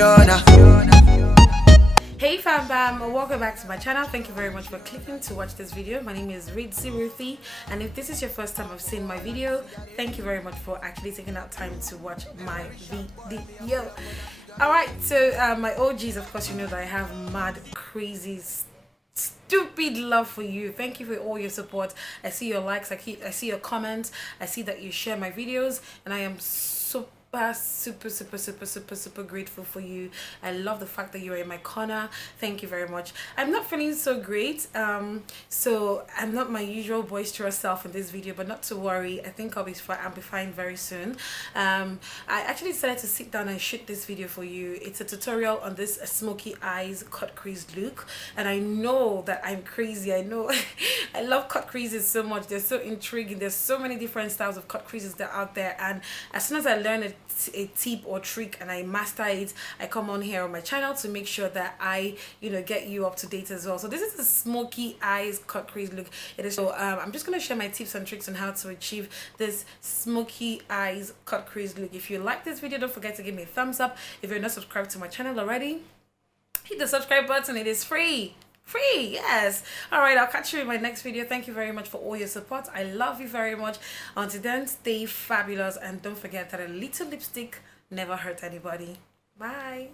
Fiona. Hey fam bam, welcome back to my channel. Thank you very much for clicking to watch this video. My name is Ruthie, and if this is your first time of seeing my video, thank you very much for actually taking out time to watch my video. Alright, so my OGs, of course, you know that I have mad, crazy, stupid love for you. Thank you for all your support. I see your likes, I see your comments, I see that you share my videos, and I am super grateful for you. I love the fact that you're in my corner. Thank you very much. I'm not feeling so great, so I'm not my usual boisterous self in this video, but not to worry. I think I'll be fine very soon. I actually decided to sit down and shoot this video for you. It's a tutorial on this smoky eyes cut crease look, and I know that I'm crazy. I know I love cut creases so much. They're so intriguing. There's so many different styles of cut creases that are out there, and as soon as I learn a tip or trick and I master it, I come on here on my channel to make sure that I get you up to date as well. So this is the smoky eyes cut crease look. It is so I'm just going to share my tips and tricks on how to achieve this smoky eyes cut crease look. If you like this video, don't forget to give me a thumbs up. If you're not subscribed to my channel already, hit the subscribe button. It is free. Yes. All right, I'll catch you in my next video. Thank you very much for all your support. I love you very much. Until then, stay fabulous, and don't forget that a little lipstick never hurt anybody. Bye.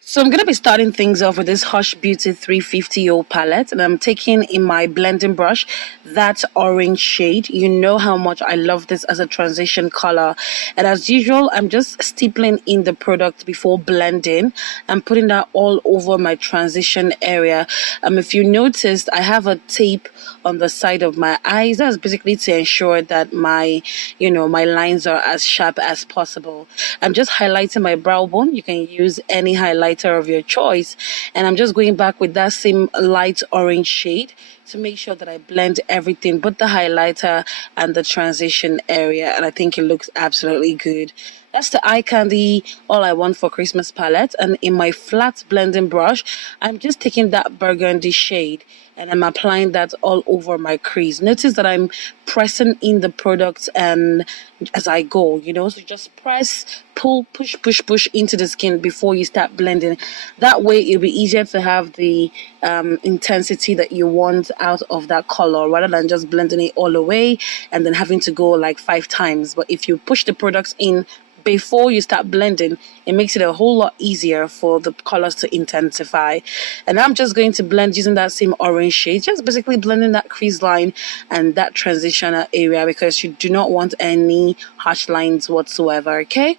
So I'm going to be starting things off with this Hush Beauty 350 palette, and I'm taking in my blending brush that orange shade. You know how much I love this as a transition color, and as usual, I'm just stippling in the product before blending. I'm putting that all over my transition area. If you noticed, I have a tape on the side of my eyes. That's basically to ensure that my my lines are as sharp as possible. I'm just highlighting my brow bone. You can use any highlighter of your choice, and I'm just going back with that same light orange shade to make sure that I blend everything but the highlighter and the transition area, and I think it looks absolutely good. That's the Eye Candy All I Want for Christmas palette, and in my flat blending brush, I'm just taking that burgundy shade and I'm applying that all over my crease. Notice that I'm pressing in the product and as I go, so just press, pull, push into the skin before you start blending. That way it'll be easier to have the intensity that you want out of that color, rather than just blending it all the way and then having to go like 5 times. But if you push the products in before you start blending, it makes it a whole lot easier for the colors to intensify. And I'm just going to blend using that same orange shade, just basically blending that crease line and that transitional area, because you do not want any harsh lines whatsoever. Okay,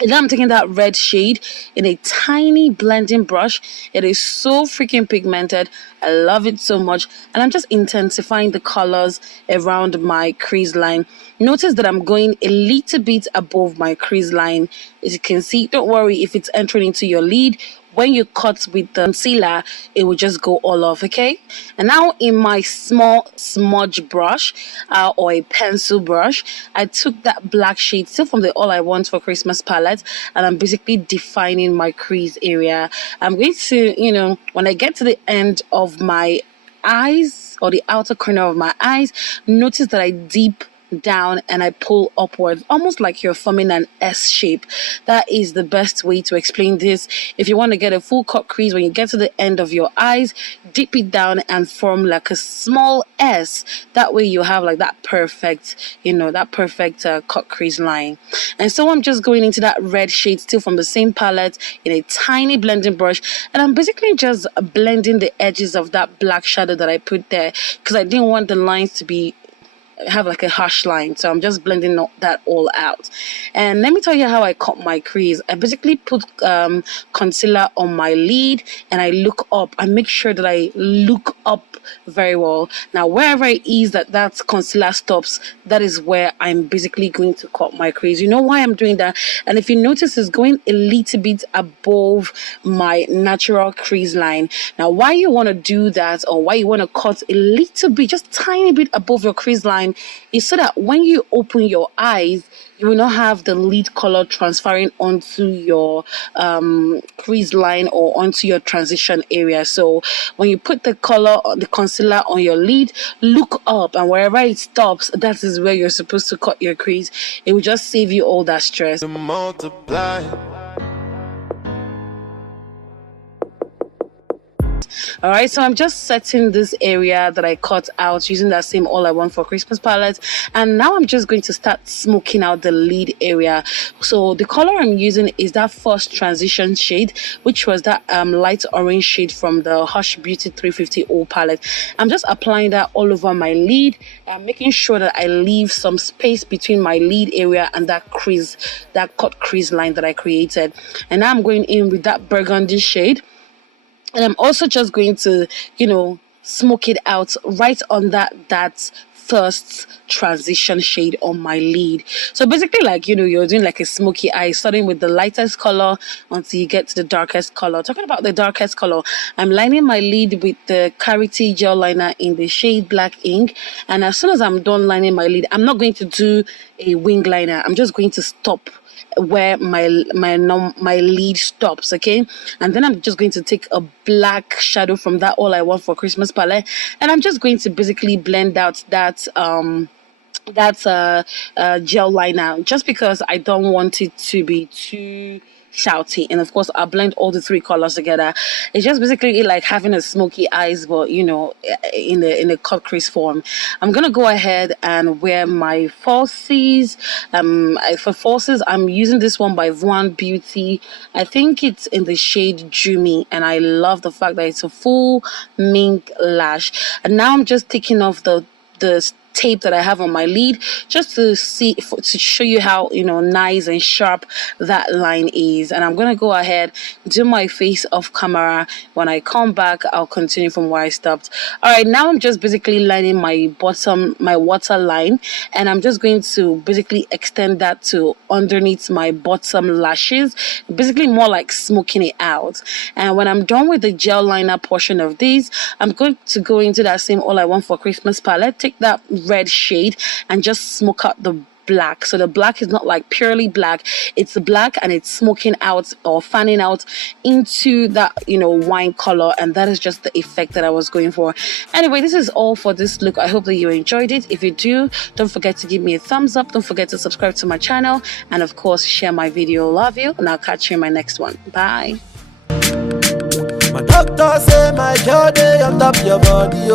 and then I'm taking that red shade in a tiny blending brush. It is so freaking pigmented. I love it so much. And I'm just intensifying the colors around my crease line. Notice that I'm going a little bit above my crease line. As you can see, don't worry if it's entering into your lid. When you cut with the concealer, it will just go all off, okay? And now in my small smudge brush or a pencil brush, I took that black shade still from the All I Want for Christmas palette, and I'm basically defining my crease area. I'm going to, when I get to the end of my eyes or the outer corner of my eyes, notice that I dip down and I pull upwards, almost like you're forming an S shape. That is the best way to explain this. If you want to get a full cut crease, when you get to the end of your eyes, dip it down and form like a small S. That way you have like that perfect cut crease line. And so I'm just going into that red shade still from the same palette in a tiny blending brush, and I'm basically just blending the edges of that black shadow that I put there, because I didn't want the lines to have like a harsh line. So I'm just blending that all out. And let me tell you how I cut my crease. I basically put concealer on my lid and I look up. I make sure that I look up very well. Now wherever it is that concealer stops, that is where I'm basically going to cut my crease. You know why I'm doing that? And if you notice, it's going a little bit above my natural crease line. Now why you want to do that, or why you want to cut a little bit, just tiny bit above your crease line, is so that when you open your eyes, you will not have the lid color transferring onto your crease line or onto your transition area. So when you put the concealer on your lid, look up, and wherever it stops, that is where you're supposed to cut your crease. It will just save you all that stress. Multiply. All right, so I'm just setting this area that I cut out using that same All I Want for Christmas palette, and now I'm just going to start smoking out the lid area. So the color I'm using is that first transition shade, which was that light orange shade from the Hush Beauty 350 palette. I'm just applying that all over my lid, making sure that I leave some space between my lid area and that crease, that cut crease line that I created. And now I'm going in with that burgundy shade, and I'm also just going to, smoke it out right on that first transition shade on my lid. So basically, like, you're doing like a smoky eye, starting with the lightest color until you get to the darkest color. Talking about the darkest color, I'm lining my lid with the Clarity gel liner in the shade Black Ink, and as soon as I'm done lining my lid, I'm not going to do a wing liner. I'm just going to stop where my lid stops, okay? And then I'm just going to take a black shadow from that All I Want for Christmas palette, and I'm just going to basically blend out that gel liner, just because I don't want it to be too shouty. And of course, I'll blend all the three colors together. It's just basically like having a smoky eyes, but in a cut crease form. I'm gonna go ahead and wear my falsies. For falsies, I'm using this one by Vuan Beauty. I think it's in the shade Jumi, and I love the fact that it's a full mink lash. And now I'm just taking off the tape that I have on my lid, just to show you how nice and sharp that line is. And I'm gonna go ahead, do my face off camera. When I come back, I'll continue from where I stopped. All right, now I'm just basically lining my water line, and I'm just going to basically extend that to underneath my bottom lashes, basically more like smoking it out. And when I'm done with the gel liner portion of these, I'm going to go into that same All I Want for Christmas palette, take that red shade, and just smoke out the black. So the black is not like purely black, it's black and it's smoking out or fanning out into that wine color, and that is just the effect that I was going for. Anyway, this is all for this look. I hope that you enjoyed it. If you do, don't forget to give me a thumbs up, don't forget to subscribe to my channel, and of course share my video. Love you, and I'll catch you in my next one. Bye. My doctor say my girl dey on top your body,